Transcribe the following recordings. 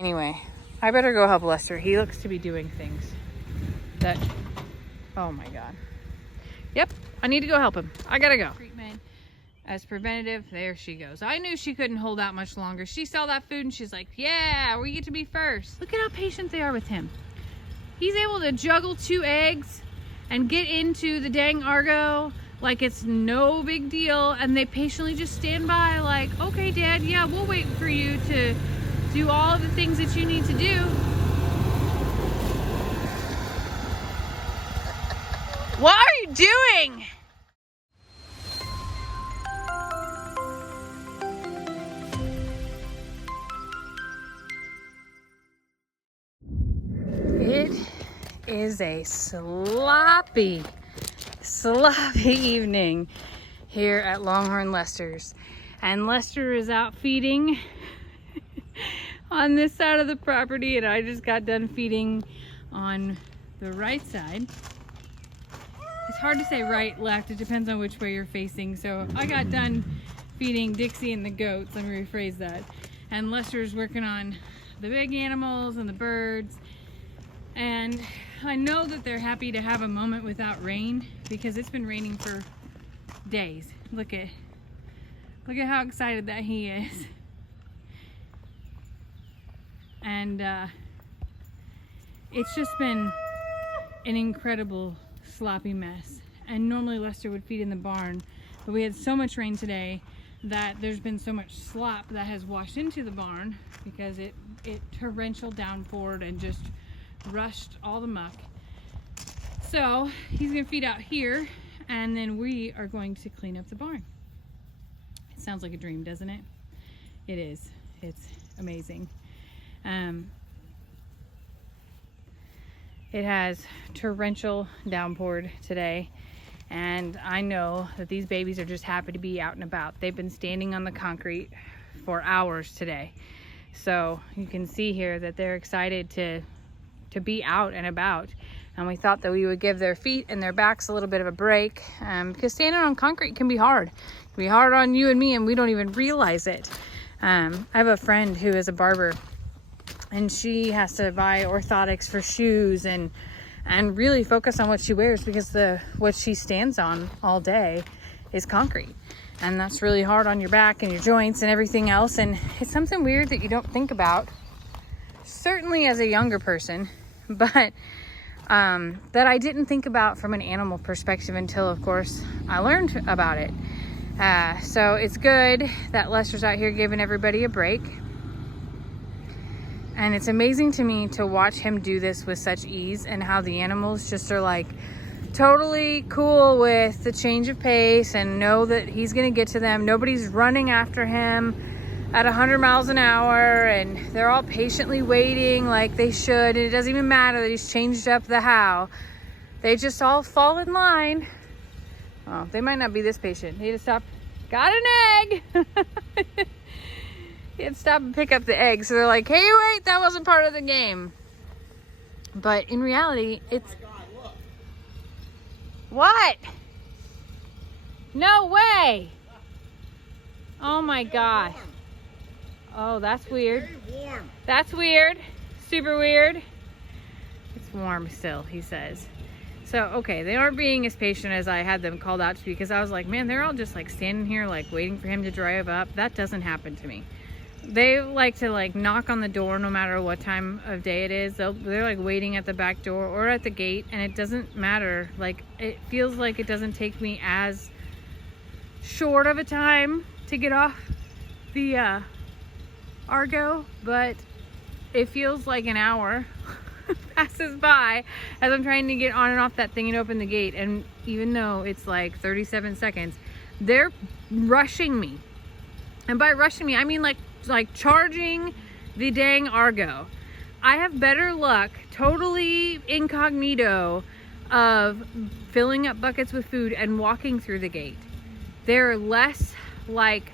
Anyway, I better go help Lester. He looks to be doing things that, oh my God. Yep, I need to go help him. I gotta go. Treatment as preventative. There she goes. I knew she couldn't hold out much longer. She saw that food and she's like, yeah, we get to be first. Look at how patient they are with him. He's able to juggle 2 eggs and get into the dang Argo like it's no big deal. And they patiently just stand by like, okay, Dad, yeah, we'll wait for you to do all of the things that you need to do. What are you doing? It is a sloppy evening here at Longhorn Lester's. And Lester is out feeding on this side of the property, and I just got done feeding on the right side. It's hard to say right, left, it depends on which way you're facing. So I got done feeding Dixie and the goats, let me rephrase that. And Lester's working on the big animals and the birds. And I know that they're happy to have a moment without rain because it's been raining for days. Look at how excited that he is. And it's just been an incredible sloppy mess. And normally Lester would feed in the barn, but we had so much rain today that there's been so much slop that has washed into the barn because it torrential downpoured and just rushed all the muck. So he's gonna feed out here, and then we are going to clean up the barn. It sounds like a dream, doesn't it? It is. It's amazing. It has torrential downpoured today, and I know that these babies are just happy to be out and about. They've been standing on the concrete for hours today, so you can see here that they're excited to be out and about. And we thought that we would give their feet and their backs a little bit of a break, because standing on concrete can be hard. It can be hard on you and me, and we don't even realize it. I have a friend who is a barber, and she has to buy orthotics for shoes and really focus on what she wears because what she stands on all day is concrete. And that's really hard on your back and your joints and everything else. And it's something weird that you don't think about, certainly as a younger person, but that I didn't think about from an animal perspective until, of course, I learned about it. So it's good that Lester's out here giving everybody a break. And it's amazing to me to watch him do this with such ease, and how the animals just are like totally cool with the change of pace and know that he's gonna get to them. Nobody's running after him at 100 miles an hour, and they're all patiently waiting like they should. And it doesn't even matter that he's changed up the how. They just all fall in line. Oh, they might not be this patient. He had to stop. Got an egg. He had to stop and pick up the egg. So they're like, hey, wait, that wasn't part of the game. But in reality, it's... Oh my God, look. What? No way. Oh my gosh. Oh, that's weird. Very warm. That's weird. Super weird. It's warm still, he says. So, okay, they aren't being as patient as I had them called out to be, because I was like, man, they're all just like standing here like waiting for him to drive up. That doesn't happen to me. They like to like knock on the door no matter what time of day it is. They're like waiting at the back door or at the gate, and it doesn't matter. Like, it feels like it doesn't take me as short of a time to get off the Argo, but it feels like an hour passes by as I'm trying to get on and off that thing and open the gate. And even though it's like 37 seconds, they're rushing me. And by rushing me, I mean like charging the dang Argo. I have better luck totally incognito of filling up buckets with food and walking through the gate. They're less like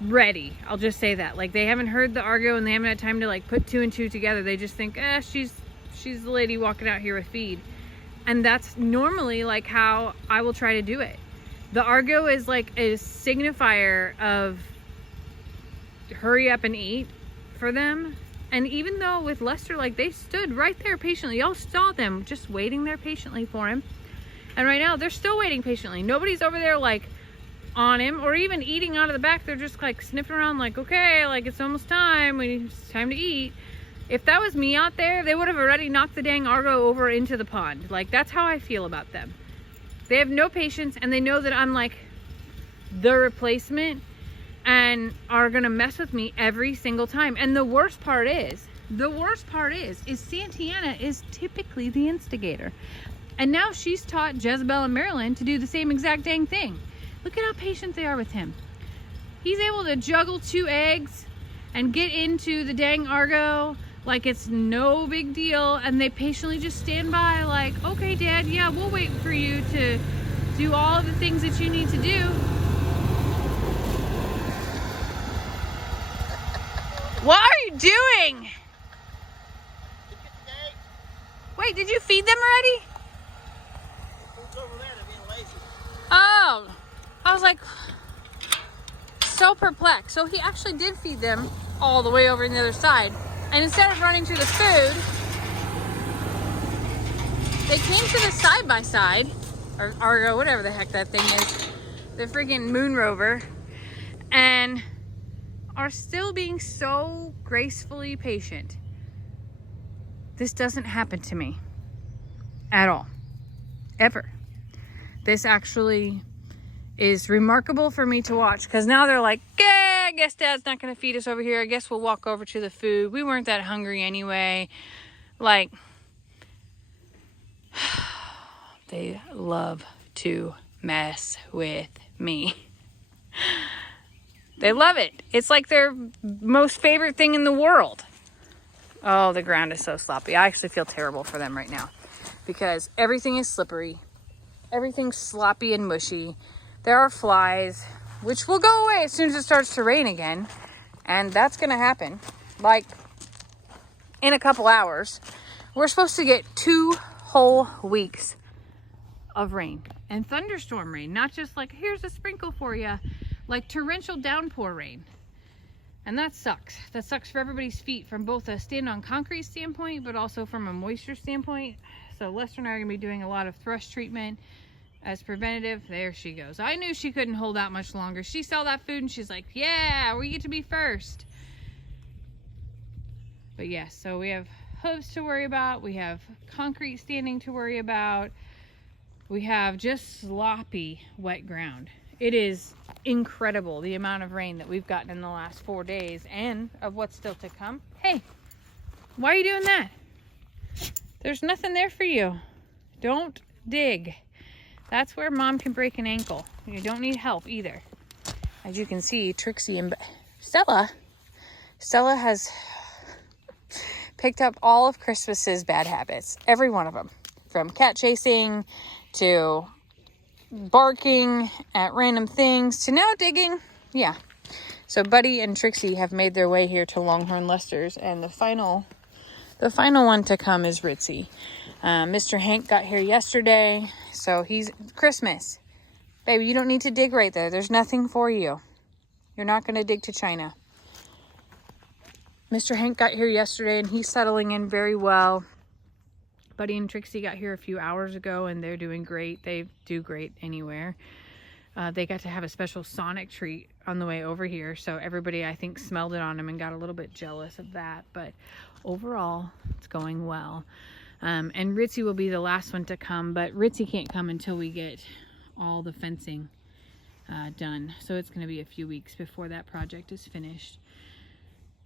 ready. I'll just say that. Like, they haven't heard the Argo and they haven't had time to like put two and two together. They just think, she's the lady walking out here with feed. And that's normally like how I will try to do it. The Argo is like a signifier of hurry up and eat for them. And even though with Lester, like, they stood right there patiently. Y'all saw them just waiting there patiently for him. And right now they're still waiting patiently. Nobody's over there like on him or even eating out of the back. They're just like sniffing around like, okay, like it's almost time. It's time to eat. If that was me out there, they would have already knocked the dang Argo over into the pond. Like, that's how I feel about them. They have no patience, and they know that I'm like the replacement and are gonna mess with me every single time. And the worst part is Santiana is typically the instigator. And now she's taught Jezebel and Marilyn to do the same exact dang thing. Look at how patient they are with him. He's able to juggle 2 eggs and get into the dang Argo like it's no big deal, and they patiently just stand by like, okay, Dad, yeah, we'll wait for you to do all of the things that you need to do. What are you doing? Wait, did you feed them already? Oh, I was like so perplexed. So he actually did feed them all the way over on the other side. And instead of running to the food, they came to the side-by-side, or Argo, whatever the heck that thing is, the freaking moon rover, and are still being so gracefully patient. This doesn't happen to me at all, ever. This actually is remarkable for me to watch, because now they're like, I guess Dad's not gonna feed us over here. I guess we'll walk over to the food. We weren't that hungry anyway. Like, they love to mess with me. They love it. It's like their most favorite thing in the world. Oh, the ground is so sloppy. I actually feel terrible for them right now because everything is slippery. Everything's sloppy and mushy. There are flies, which will go away as soon as it starts to rain again. And that's going to happen. Like, in a couple hours. We're supposed to get 2 whole weeks of rain. And thunderstorm rain. Not just like, here's a sprinkle for you. Like torrential downpour rain. And that sucks. That sucks for everybody's feet from both a stand on concrete standpoint, but also from a moisture standpoint. So Lester and I are going to be doing a lot of thrush treatment as preventative. There she goes. I knew she couldn't hold out much longer. She saw that food and she's like, yeah, we get to be first. But yes, so we have hooves to worry about. We have concrete standing to worry about. We have just sloppy wet ground. It is incredible the amount of rain that we've gotten in the last 4 days and of what's still to come. Hey, why are you doing that? There's nothing there for you. Don't dig. That's where Mom can break an ankle. You don't need help either. As you can see, Trixie and Stella has picked up all of Christmas's bad habits. Every one of them. From cat chasing to barking at random things to now digging. Yeah. So Buddy and Trixie have made their way here to Longhorn Lester's, and the final one to come is Ritzy. Mr. Hank got here yesterday, so he's Christmas. Baby, you don't need to dig right there. There's nothing for you. You're not going to dig to China. Mr. Hank got here yesterday, and he's settling in very well. Buddy and Trixie got here a few hours ago, and they're doing great. They do great anywhere. They got to have a special Sonic treat on the way over here, so everybody, I think, smelled it on them and got a little bit jealous of that. But overall, it's going well. And Ritzy will be the last one to come, but Ritzy can't come until we get all the fencing done. So it's going to be a few weeks before that project is finished.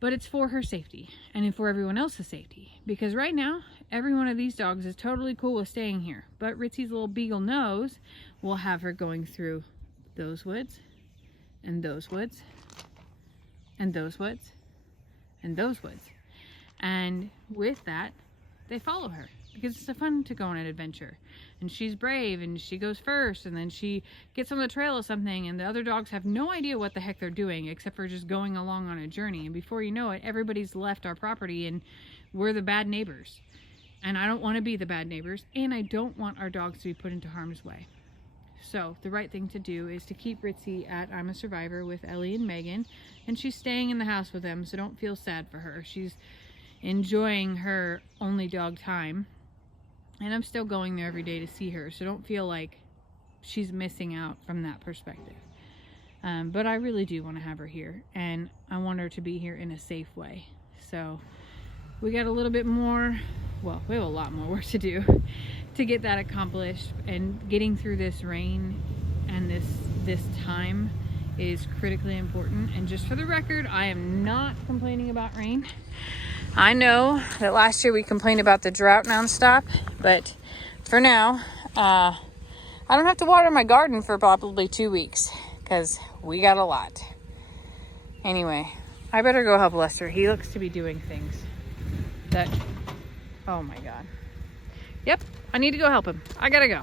But it's for her safety and for everyone else's safety. Because right now, every one of these dogs is totally cool with staying here. But Ritzy's little beagle nose will have her going through those woods and those woods and those woods and those woods. And with that, they follow her because it's fun to go on an adventure. And she's brave and she goes first, and then she gets on the trail of something, and the other dogs have no idea what the heck they're doing except for just going along on a journey. And before you know it, everybody's left our property and we're the bad neighbors. And I don't want to be the bad neighbors, and I don't want our dogs to be put into harm's way. So the right thing to do is to keep Ritzy at I'm a Survivor with Ellie and Megan, and she's staying in the house with them, so don't feel sad for her. She's enjoying her only dog time. And I'm still going there every day to see her, so don't feel like she's missing out from that perspective. But I really do want to have her here, and I want her to be here in a safe way. So we got a little bit more, well, we have a lot more work to do to get that accomplished, and getting through this rain and this time is critically important. And just for the record, I am not complaining about rain. I know that last year we complained about the drought nonstop, but for now, I don't have to water my garden for probably 2 weeks because we got a lot. Anyway, I better go help Lester. He looks to be doing things that, oh my God. Yep, I need to go help him. I gotta go.